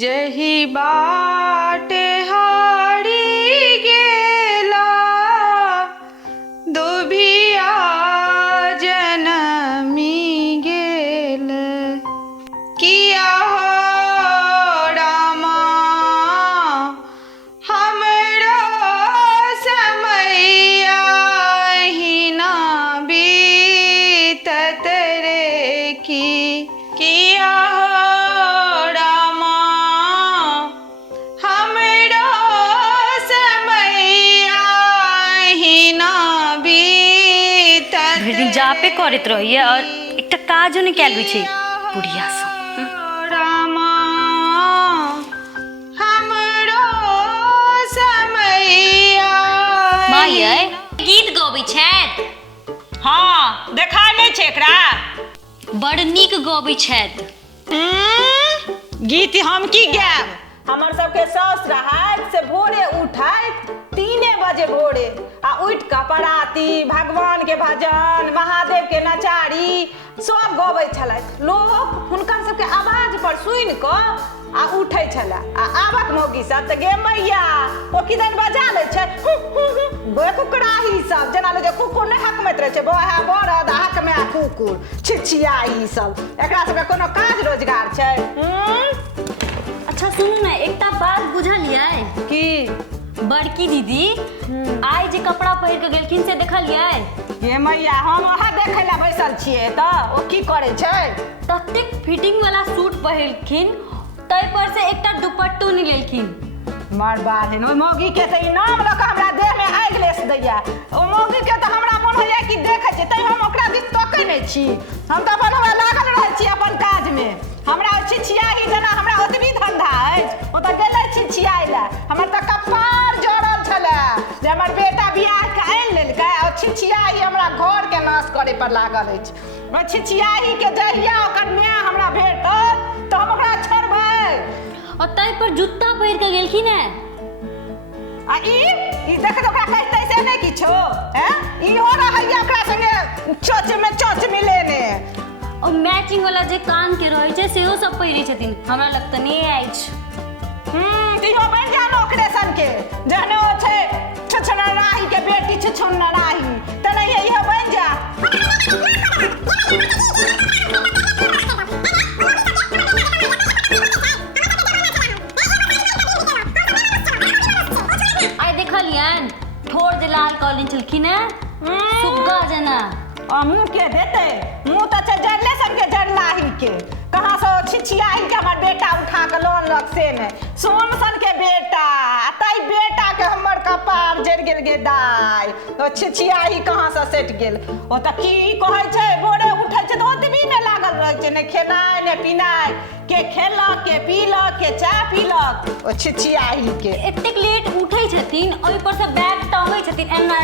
जही बाट हारी गेला दुभिया जनमी गेल किया हो रामा हमरो समैया हिना बीतत रे की किया हो रामा हमरो समैया हिना बीतत भेड़ दिन जापे करत रहिए और एक काजो नहीं कैल छे बुढ़िया सा रामा हमरो समैया माये गीत गबै छैत। हाँ देखा नहीं छे एकरा बड़ नीक गबै छैत। गीत हम की गायब हमर सबके सास रहत से भोरे उठैत 3 बजे भोरे आ उठ के पराती भगवान के भजन महादेव के नचारी सब गबै छलैथ। लोग हुनका सबके आवाज पर सुनि क आ उठै छला आ आबक मौगी सब त गे मैया ओ किदन बजा लै छै बे कुकराही सब जेना लगे कुकुर नहीं हकमैत रहे छै बहे बरद हक में कुकुर छिछियाई सब एकरा सबके कोनो काज रोजगार छै। अच्छा सुनू ना एकटा बात बुझलियै की बड़की दीदी आइ जे कपड़ा पहिर के गेलखिन से देखलियै। ये मैया हम वहाँ देखे ला बैसल छियै त ओ की करे छै ततेक फिटिंग वाला सूट पहिरखिन तै पर से एकटा दुपट्टो नहीं लेलखिन। मार बात है मौगी के त इनाम ल के हमरा देह में आगि लेस दैया ओ मौगी के त हमरा मन होइया कि देखे छै तै हम ओकरा दिस तकै नै छी हम त अपन हमरा लागल रहै छी अपन काज में हमरा छिछियाही जेना हमरा ओतबी धंधा अछि ओ त गेलै छिछियाई ला हमर त कपार जड़ल छले जे हमर बेटा बियाह के आनि लेलकै आ छिछियाही हमरा घर के नाश करे पर लागल अछि। ओ छिछियाही के जहिया ओकर माय हमरा भेटत त हम ओकरा छोड़बै। और तै पर जूता पहिर के गेलखिन है आ ई देख तो ओकरा कहतै से नहीं किछो हैं इहो रहैया ओकरा संगे चोच मिलेने और मैचिंग वाला जे कान के रहे छै सेहो सब पहिरे छथिन हमरा लगता नहीं अछि। इहो बन जा ओकरे सन के जहने ओ छै छछना राही के बेटी छछना राही त नहीं इहो बन जा देखलियन ठोर जे लाल कॉलिन चलखिन है सुग्गा जना आ मुंह के देते मुंह त छै जड़ले सबके जड़लाही के कहां से छिछियाही के हमर बेटा उठा के लोन लग से ने सोम सन के बेटा तई बेटा के हमर कपार जड़ गेल गे दाई तो छिछियाही कहां से सेट गेल ओ त की कहै छै भोरे उठै छै त ओतबी में लागल रहै छै ने खेनाइ ने पिनाइ के खेलक के पीलक के चाय पीलक ओ छिछियाही के एतेक लेट उठै छथिन ओइ पर से बैग टांगै छथिन एना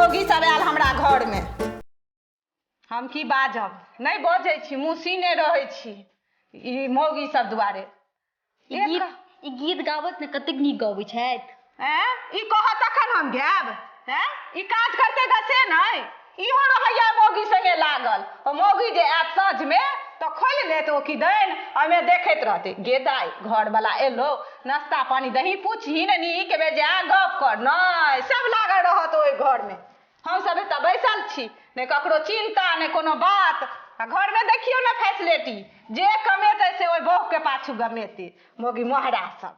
मौगी सब आयल हमरा घर में। हम की बाजब, नहीं बजै छी, मुँह सीने रहै छी ई मौगी सब दुआरे। ई गीत गाबत ने कतेक नीक गबै छथि। ई कहत तखन हम गायब। ई काज करते से नहीं, इहो रहैया मौगी संगे लागल। ओ मौगी जे आयत साँझ में तो खोलि लेत ओ किदैन, हमें देखैत रहते। गे दाई घर वाला एलो, नाश्ता पानी दही, पूछही ने नीक बेजा गप कर, नहीं सब लागल रहत ओहि घर में। हम सब एतऽ बैसल छी, ने ककरो चिंता ने कोनो बात। आ घर में देखियो ना फैसिलिटी, जे कमेते से ओहि बहू के पाछू गमेते मौगी मोहरा सब।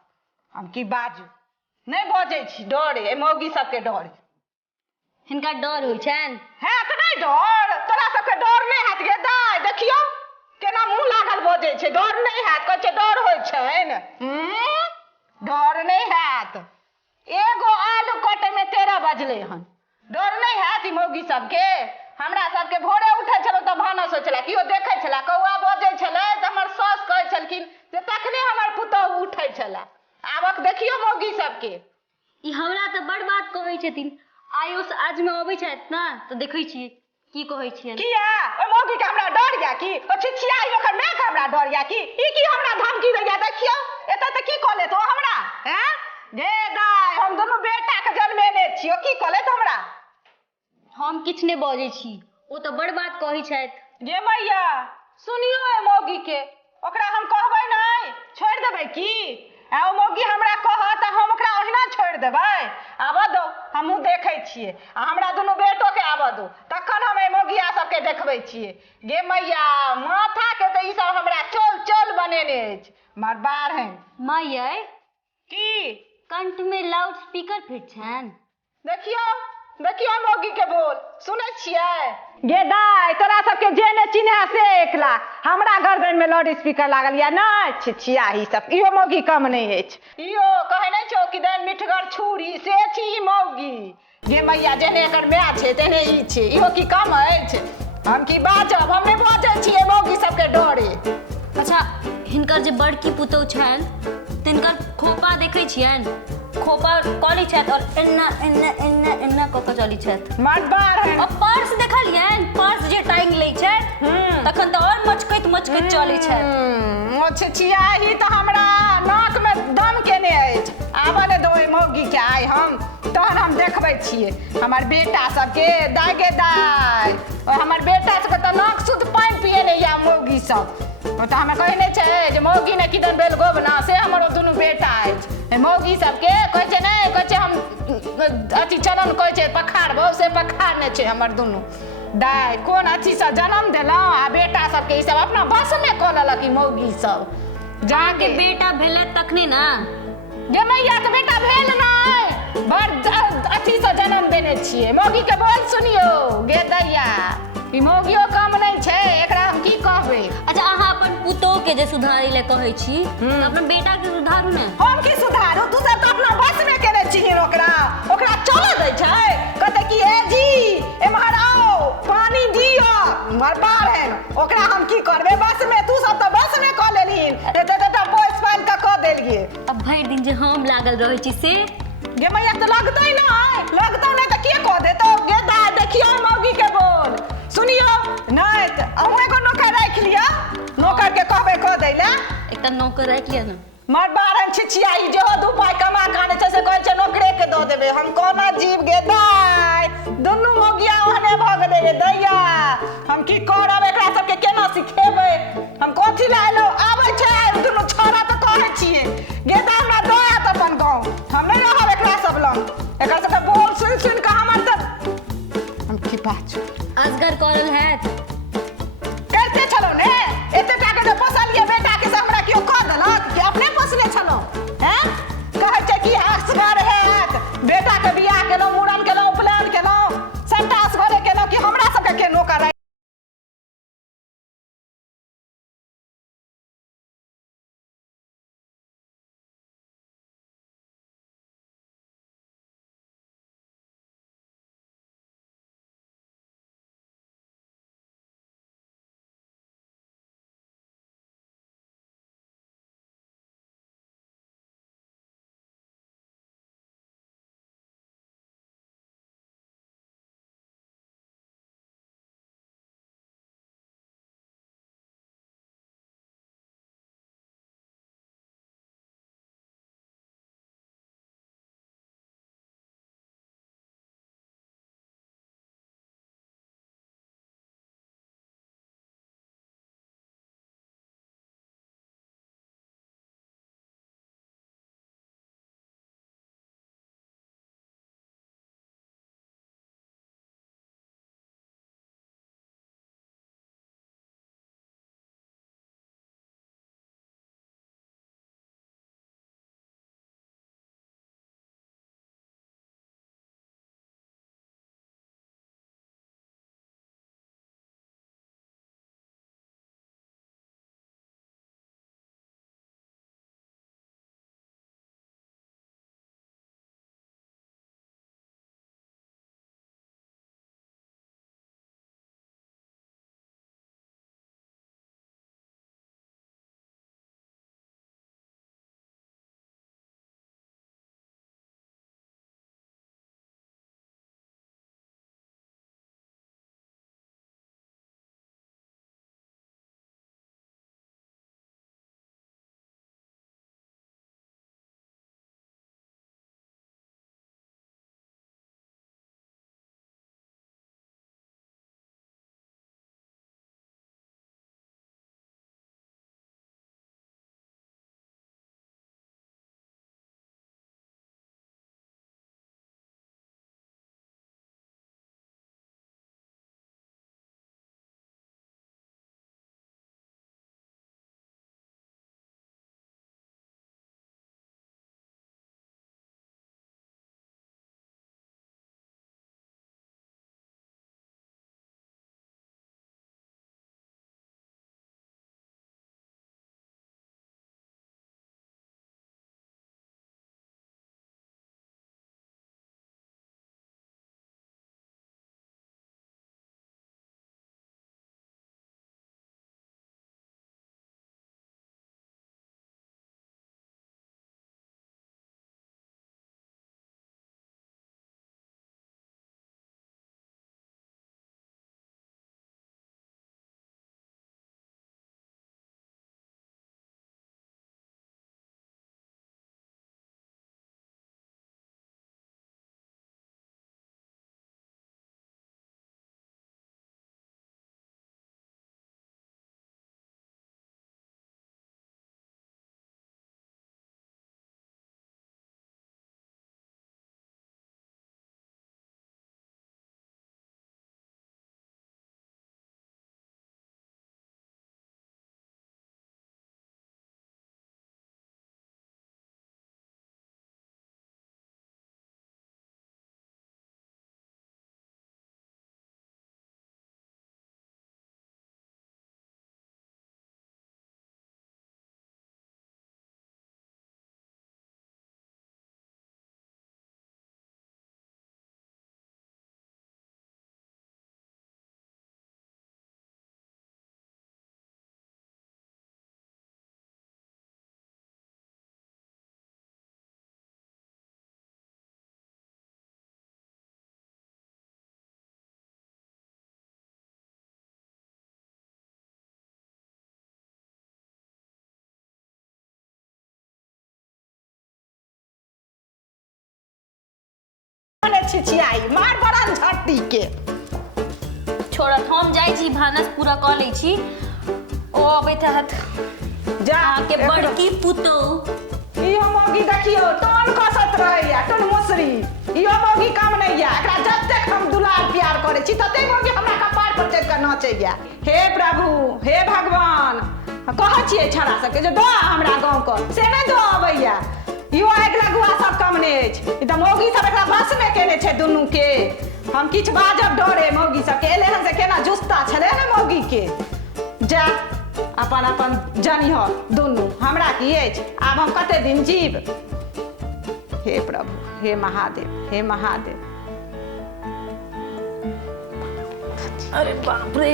हम की बाजू, नहीं बजै छी, डरे मौगी सबके डरे। हिनका डर होइ छनि? हैत नहीं डर, तोरा सबके डर नहीं हैत गे दाई, देखियो केना मुँह लागल बजै छै। डर नहीं हैत, कहै छै डर होइ छनि। डर नहीं हैत, एगो आलू कटे में 13 बजले हन, डर नहीं हैत ई मौगी सबके। हमरा सबके भोरे उठै छलौ तऽ भानस होइ छलै, किओ देखै छलै, कौआ बजै छलै तऽ हमर साउस कहै छलखिन जे तखने हमर पुतहु उठै छलै। आबक देखियो मौगी सबके। ई हमरा तऽ बड़ बात कहै छथिन, आइयो से आज में अबै छथि ना तऽ देखै छियै की कहै छियनि। किया ओइ मौगी के हमरा डर या की? ओ छिछियाई ओकर माय के हमरा डर या की? ई की हमरा धमकी दैया? देखियो एतऽ तऽ की कऽ लेत ओ हमरा? गे दाई हम दुनू बेटा के जन्मेने छियो, की कऽ लेत हमरा? हम किछु नहि बजै छी, ओ तऽ बड़ बात कहै छथि। गे मैया सुनियो ए मौगी के, ओकरा हम कहबै नहीं, छोड़ि देबै की? ओ मौगी हमरा कहत तऽ हम ओकरा ओहिना छोड़ि देबै? आबऽ दो, हमहूँ देखै छियै, आ हमरा दुनू बेटो के आबऽ दो, तखन हम एहि मौगिया सबके देखबै छियै। गे मैया माथा के तऽ ई सब हमरा चोल चोल बनेने अछि, मार बाढ़नि। माँ यै की कंठ में लाउड स्पीकर फिट छनि? देखियो देखियो मौगी के बोल सुनै छियै? गे दाई तोरा सबके जे ने चिन्है से 1 लाख, हमरा गर्दन में लाउड स्पीकर लागल या नहीं? छिछिया ही सब, इहो मौगी कम नहीं अछि। इहो कहै नहीं छौ कि दैन मिठगर छुरी से छी ई मौगी। गे मैया जेहने एकर माय छै तेहने ई छै, इहो की कम अछि? हम की बाजब, हम नहीं बजै छियै मौगी सबके डरे। अच्छा हिनकर जे बड़की पुतहु छनि तिनकर खोपा देखै छियनि? खोपा कॉली छथि और एन्ना एन्ना एन्ना एन्ना कऽ कऽ चली छथि। मरबार है। और पर्स देखलियनि? पर्स जे टांगि लै छथि तखन तऽ और मचकैत मचकैत चलै छथि। ओ छिछियाही तऽ हमरा नाक में दम केने अछि। आबऽ ने दो मौगी के आइ हम, तहन हम देखबै छियै हमर बेटा सबके। दाई गे दाई हमर बेटा सबके तऽ नाक शुद्ध पानि पिएने या मौगी सब। ओ तऽ हमे कहै नहि छै जे मौगी ने किदन भेल गोबना, से हमर दुनू बेटा अछि। मौगी सबके कहै छै नहीं, कहै छै हम अथी चलन कहै छै पखारबौ, से पखारने छै हमर दुनू। दाई कोन अथी से जन्म देलहुँ आ बेटा सबके ई सब अपना बस में कऽ लेलक ई मौगी सब। जाके बेटा भेलै तखने ना? गे मैया के बेटा भेल नहीं, बड़ अथी से जन्म देने छियै। मौगी के बोल सुनियो गे दैया, ई मौगियो कम नहीं छै, एकरा हम की कहबै। अच्छा अहाँ अपन पुतोह के जे सुधारै ले कहै छी तऽ अपन बेटा के सुधारू ने। हम की सुधारू? तू सब तो अपना बस में केने छिहिन ओकरा, ओकरा चलऽ दै छै? कहते कि ए जी एम्हर आओ पानी दियो, मरबार है। ओकरा हम की करबै बस में? तू सब तो बस में कऽ लेलहिन, एते पोइस पाइल के कऽ देलिए। अब भरि दिन जे हम लागल रहै छी से? गे मैया तो लगतै नहीं, लगतौ नहीं तो के कह देतौ? गे दाई देखियो मौगी के बोल सुनियो, नहीं तो अहूँ एगो नौकर राखि लिया, नौकर के कहबै कह दै ले। एकटा नौकर राखि लिअ ना। मरबारन छिछियाई जेहो 2 पाई कमा के आनै छै से कहै छै नौकरे के दऽ देबै। हम कोना जीव गे दाई, दुनू मौगिया ओहने भऽ गेलै गे दैया। हम की करब, एकरा सबके केना सिखेबै? हम कथी लए एलौ? आबै छै दुनू छोरा तऽ कहै छियै गे दाई हमरा दऽ आत अपन गाँव, हम नहीं रहब एकरा सब लग। एकरा सबके बोल सुनि सुनि के हमर तऽ हम की बाजू। असगर करल हैत? करते छलौ ने, एते टा के जे पोसलिए बेटा के से हमरा कियो कह देलक कि अपने पोसने छलौ? हैं कहै छै कि असगर हैत, बेटा के बियाह केलौ, मूड़न केलौ, उपनयन केलौ, सबटा असगरे केलौ कि हमरा सबके के नौकर छिछियाई मार बड़न झट्टी के। छोड़त हम जाइ छी भानस पूरा कऽ लै छी। ओ अबैत हत जा आके बड़की पुतोह। इहो मौगी देखियो टोन कसत रहैया टोन मुसरी। इहो मौगी काम नहीं है। एकरा जब तक हम दुलार प्यार करे छी तते मौगी हमरा कपार पर चढ़ के नाचैया। हे प्रभु हे भगवान कहै छियै छड़ा सबके जे दो हमरा गाँव क से नहीं दो अबैया। इहो आगि लगुआ सब कम नहीं अछि। ई त मौगी सब एकरा बस में केने छै दुनू के। हम किछ बाजब डरे मौगी सब के एले हन से केना जुस्ता छले ने मौगी के। जा अपन अपन जानिह दुनू हमरा की अछि। आब हम कते दिन जीब। हे प्रभु हे महादेव हे महादेव। अरे बाप रे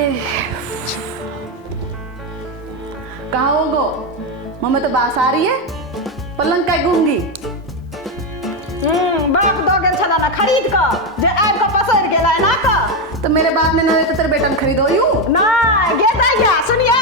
कहाँ हो गो मम्मी तो बास आ रही है पलंग का घूंगी। बाप दो गेल छला ना खरीद क जे आबि क पसर गेला ना क। तो मेरे बाप ने ना तो तेरे बेटा ने खरीदो यूं ना गे दैया सुनिए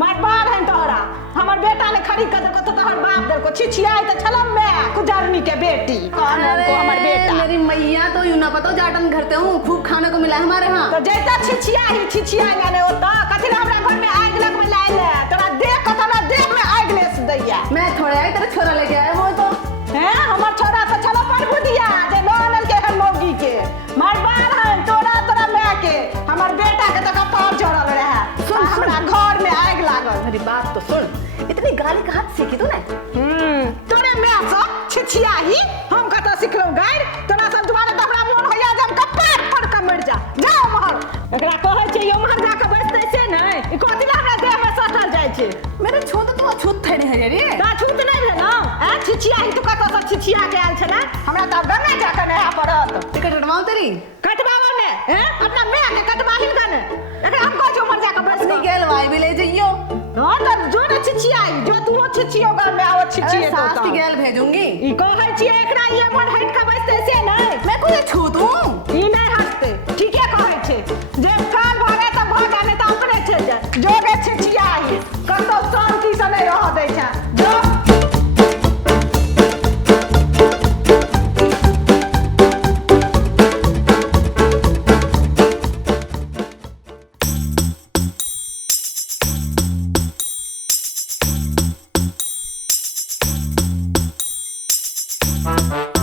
मत बार है तोहरा। हमर बेटा ने खरीद क देखो तो तोहर बाप दर को छिछियाई त छलम मैं कुजरनी के बेटी कहन को हमर बेटा। मेरी मैया तो यूं ना पता जाटन घर ते हूँ खूब खाने को मिला है हमारे यहाँ। तो जैता छिछियाई मैंने ओता कथि ना हमरा घर में आग लगवे लाइले तोरा देख क तोरा देह में आग लेस दैया। मैं थोड़े आई तेरा छोरा लेके आया वो तो हैं हमर छोरा तो चलो पर बुदिया जे लोनल के है मौगी के मार बार है तोरा तोरा मैं के हमर बेटा के तो कपार जोड़ल रहे। सुन हमरा घर में आग लागल। मेरी बात तो सुन इतनी गाली कहाँ से सीखी तूने। तोरे मैं सब छिछियाही हम कत सिखलो गाइर तोरा सब दुबारा तो हमरा मोन होया जे हम कपार फोड़ के मर जा जाओ महर। एकरा कहै छै यो महर जा के बैठते से नै ई कथि ना हमरा देह में सटल जाय छै। मेरे छोटे तो छूत थे नहीं है रे ता छूत नहीं भेल ना ए छिछियाही तू कत से छिछिया के आयल छला हमरा त गन्ना जा के नहा पड़त। टिकट कटवाऊं तेरी कटवाओ ने हैं अपना मैं के कटवाही गन एकरा हम कह जो मर जा के बैठ अपनी गेल भाई भी ले जाइयो। हां त जो ने छिछियाई जो तू छिछियो गन में आवत छिछिए तो सास की गेल भेजूंगी। ई कहै छी एकरा ये मन हट के बैठते से नहीं मैं कुछ छू दूं ई नहीं हटते ठीके कहै छै जे काल भागे त भागा नहीं त अपने चल जा जोगे छिछियाई कतो शांति से नहीं रह दै छै जो। Bye.